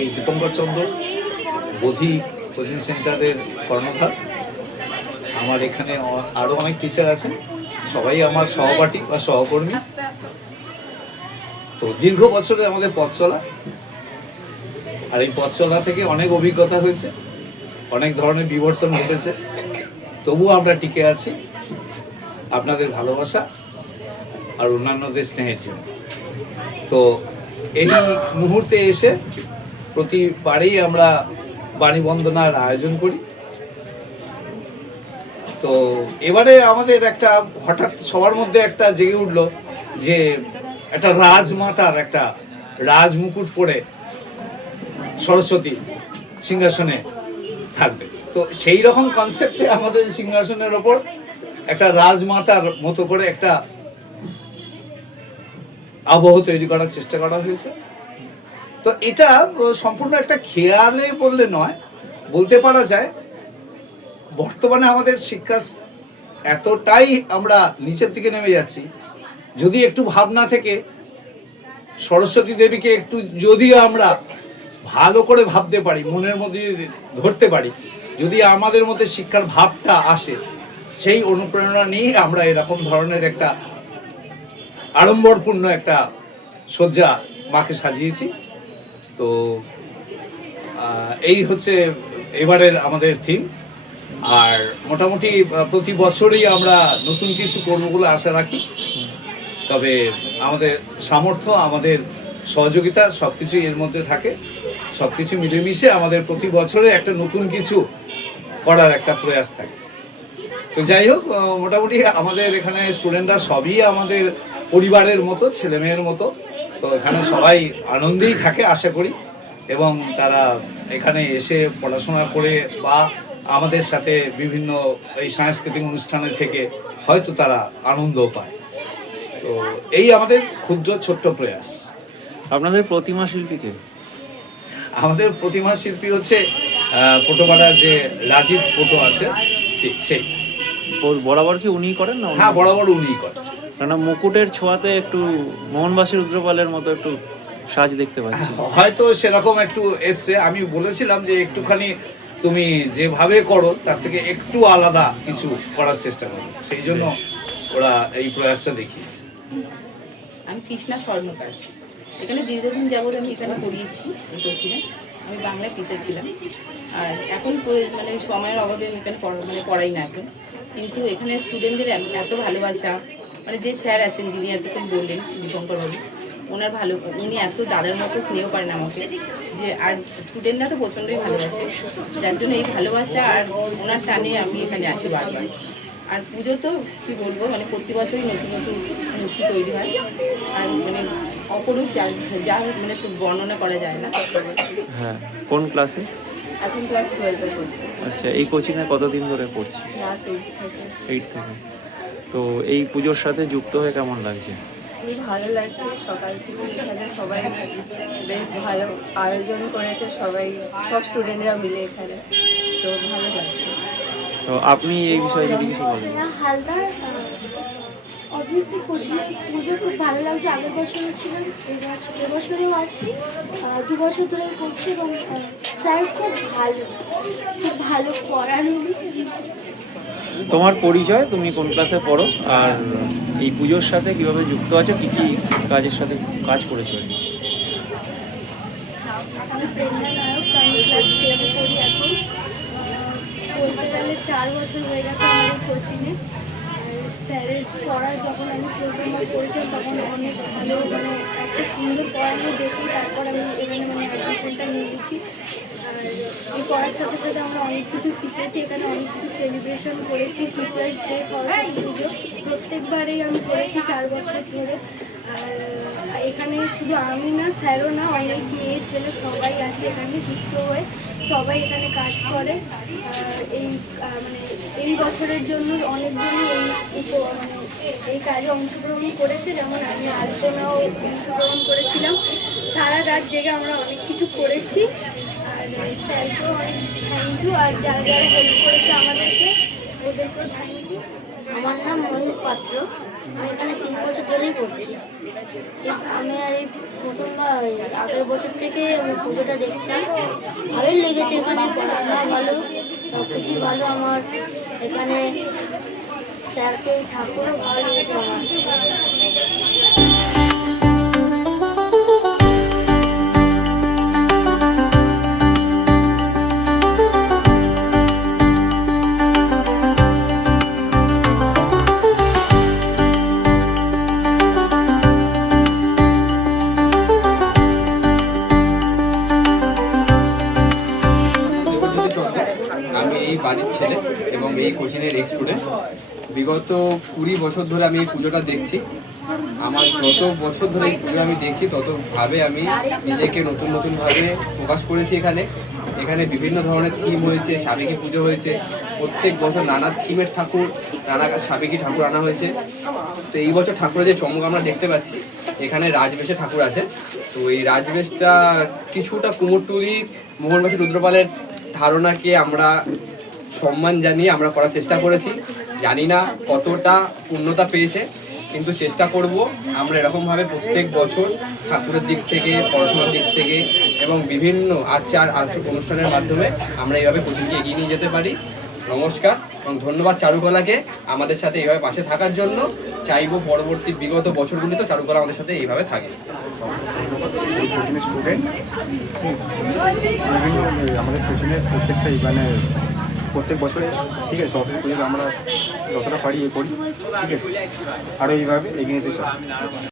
আমি দীপঙ্কর চন্দ্র, বোধি কোচিং সেন্টারের কর্ণধার। আমার এখানে আরও অনেক টিচার আছেন, সবাই আমার সহপাঠী বা সহকর্মী। তো দীর্ঘ বছরে আমাদের পথ চলা, আর এই পথ চলা থেকে অনেক অভিজ্ঞতা হয়েছে, অনেক ধরনের বিবর্তন ঘটেছে। তবুও আমরা টিকে আছি, আপনাদের ভালোবাসা আর অন্যান্যদের স্নেহের জন্য। তো এই মুহূর্তে এসে প্রতিবারেই আমরা বাণী বন্দনার আয়োজন করি। তো এবারে আমাদের একটা হঠাৎ সবার মধ্যে একটা জেগে উঠল যে একটা রাজমাতার একটা রাজমুকুট পরে সরস্বতী সিংহাসনে থাকবে। তো সেই রকম কনসেপ্টে আমাদের সিংহাসনের ওপর একটা রাজমাতার মতো করে একটা আবহ তৈরি করার চেষ্টা করা হয়েছে। তো এটা সম্পূর্ণ একটা খেয়ালে বললে নয়, বলতে পারা যায়, বর্তমানে আমাদের শিক্ষা এতটাই আমরা নিচের দিকে নেমে যাচ্ছি, যদি একটু ভাবনা থেকে, সরস্বতী দেবীকে একটু যদি আমরা ভালো করে ভাবতে পারি, মনের মধ্যে ধরতে পারি, যদি আমাদের মধ্যে শিক্ষার ভাবটা আসে, সেই অনুপ্রেরণা নিয়ে আমরা এরকম ধরনের একটা আড়ম্বরপূর্ণ একটা শয্যা মাকে সাজিয়েছি। তো এই হচ্ছে এবারের আমাদের থিম আর মোটামুটি প্রতি বছরই আমরা নতুন কিছু করব বলে আশা রাখি। তবে আমাদের সামর্থ্য, আমাদের সহযোগিতা সব কিছুই এর মধ্যে থাকে। সব কিছু মিলেমিশে আমাদের প্রতি বছরে একটা নতুন কিছু করার একটা প্রয়াস থাকে। তো যাই হোক মোটামুটি আমাদের এখানে স্টুডেন্টরা সবই আমাদের পরিবারের মতো ছেলে মেয়ের মতো। তো এখানে সবাই আনন্দেই থাকে আশা করি। এবং তারা এখানে এসে পড়াশোনা করে বা আমাদের সাথে বিভিন্ন এই সাংস্কৃতিক অনুষ্ঠানে থেকে হয়তো তারা আনন্দও পায়। তো এই আমাদের ক্ষুদ্র ছোট্ট প্রয়াস। আপনাদের প্রতিমা শিল্পীকে আমাদের প্রতিমা শিল্পী হচ্ছে আহ, পটোপাড়ার যে রাজীব ফটো আছে ঠিক সেই। বরাবর কি উনিই করেন না হ্যাঁ বরাবর উনিই করে কেননা মুকুটের ছোঁয়াতে একটু মোহনবাসী রুদ্রপালের মতো একটু সাজ দেখতে পাচ্ছি। হয়তো সেরকম একটু এসছে। আমি বলেছিলাম যে একটুখানি তুমি যেভাবে করো তার থেকে একটু আলাদা কিছু করার চেষ্টা করো। সেই জন্য ওরা এই প্রয়াসটা দেখিয়েছে। আমি কৃষ্ণা স্বর্ণকার। এখানে দীর্ঘদিন যাবৎ আমি এখানে পড়িয়েছি এই কোচিংয়ে আমি বাংলা টিচার ছিলাম। আর এখন প্রয়োজন- মানে সময়ের অভাবে আমি এখানে পড়া- মানে পড়াই না এখন। কিন্তু এখানে স্টুডেন্টদের এত ভালোবাসা মানে যে স্যার আছেন যিনি এতক্ষণ বললেন দীপঙ্কর বাবু ওনার ভালো উনি এত দাদার মতো স্নেহ করেন আমাকে যে আর স্টুডেন্টরা তো প্রচণ্ডই ভালোবাসে। যার জন্য এই ভালোবাসা আর ওনার টানে আমি এখানে আসি বারবার। আর পুজো তো কী বলব মানে প্রতি বছরই নতুন নতুন মূর্তি তৈরি হয়। আর মানে অপরূপ যা যা মানে তো বর্ণনা করা যায় না। হ্যাঁ কোন ক্লাসে এখন ক্লাস টুয়েলভে পড়ছি। আচ্ছা এই কোচিংয়ে কতদিন ধরে পড়ছি ক্লাস এইট থেকে। এইট থেকে। তো এই পুজোর সাথে যুক্ত হয়ে কেমন লাগছে? খুবই ভালো লাগছে। সকাল থেকে এখানে সবাই বেশ ভালো আয়োজন করেছে সবাই সব স্টুডেন্টরা মিলে এখানে। তো ভালো লাগছে। তো আপনি এই বিষয়ে যদি কিছু বলেন। হালদার অবভিয়াসলি কোচিং পুজো খুব ভালো লাগছে। আগের বছরও ছিলাম এবার এবছরেও আছি। দু বছর ধরে করছি এবং স্যার খুব ভালো খুব ভালো পড়ান তোমার পরিচয়, তুমি কোন ক্লাসে পড়ো, আর এই পুজোর সাথে কীভাবে যুক্ত আছো, কি কি কাজের সাথে কাজ করেছ? বলতে গেলে চার বছর হয়ে গেছে আমাদের কোচিংয়ে স্যারের পড়া যখন আমি প্রথমবার পড়েছিলাম, তখন অনেক ভালো মানে একটা সুন্দর পড়ানো দেখি, তারপর আমি এখানে মানে অ্যাডমিশনটা নিয়েছি আর এই পড়ার সাথে সাথে আমরা অনেক কিছু শিখেছি, এখানে অনেক কিছু সেলিব্রেশন করেছি টিচার্স ডে সরস্বতী পুজো, প্রত্যেকবারেই আমি করেছি চার বছর ধরে। আর এখানে শুধু আমি না, স্যারও না, অনেক মেয়ে ছেলে সবাই আছে এখানে যুক্ত হয়ে। সবাই এখানে কাজ করে। এই মানে এই বছরের জন্য অনেকজনই এই মানে এই কাজে অংশগ্রহণ করেছে। যেমন আমি আলপনাও অংশগ্রহণ করেছিলাম। সারা রাত জেগে আমরা অনেক কিছু করেছি। আর স্যারকেও অনেক থ্যাংক ইউ আর যারা যারা হেল্প করেছে আমাদেরকে, ওদেরকেও থ্যাংক ইউ আমার নাম ময়ূর পাত্র। আমি এখানে তিন বছর ধরেই পড়ছি। আমি আর এই প্রথমবার আগের বছর থেকে আমি পুজোটা দেখছি। ভালোই লেগেছে এখানে, পড়াশোনা ভালো সব কিছুই ভালো আমার। এখানে স্যারকে ঠাকুরও ভালো লেগেছে আমার। এবং এই কোচিংয়ের এক্স স্টুডেন্ট বিগত কুড়ি বছর ধরে আমি এই পুজোটা দেখছি। আমার যত বছর ধরে এই পুজো আমি দেখছি, ততভাবে আমি নিজেকে নতুন নতুনভাবে প্রকাশ করেছি এখানে। এখানে বিভিন্ন ধরনের থিম হয়েছে, সাবেকি পুজো হয়েছে। প্রত্যেক বছর নানা থিমের ঠাকুর, নানা সাবেকি ঠাকুর আনা হয়েছে। তো এই বছর ঠাকুরের যে চমক আমরা দেখতে পাচ্ছি, এখানে রাজবেশে ঠাকুর আছে তো এই রাজবেশটা কিছুটা কুমোরটুলি মোহনবাসী রুদ্রপালের ধারণাকে আমরা সম্মান জানিয়ে আমরা করার চেষ্টা করেছি। জানি না কতটা পূর্ণতা পেয়েছে, কিন্তু চেষ্টা করব আমরা এরকমভাবে প্রত্যেক বছর ঠাকুরের দিক থেকে, পড়াশোনার দিক থেকে এবং বিভিন্ন আচার আচরণ অনুষ্ঠানের মাধ্যমে আমরা এইভাবে কোচিংকে এগিয়ে নিয়ে যেতে পারি। নমস্কার এবং ধন্যবাদ চারুকলাকে আমাদের সাথে এইভাবে পাশে থাকার জন্য। চাইব পরবর্তী বিগত বছরগুলিতে চারুকলা আমাদের সাথে এইভাবে থাকে। আমাদের প্রত্যেকটা প্রত্যেক বছরে, ঠিক আছে পুজোতে আমরা যতটা পারি এ করি, ঠিক আছে। আরও এইভাবে এগিয়ে নিতে চাই।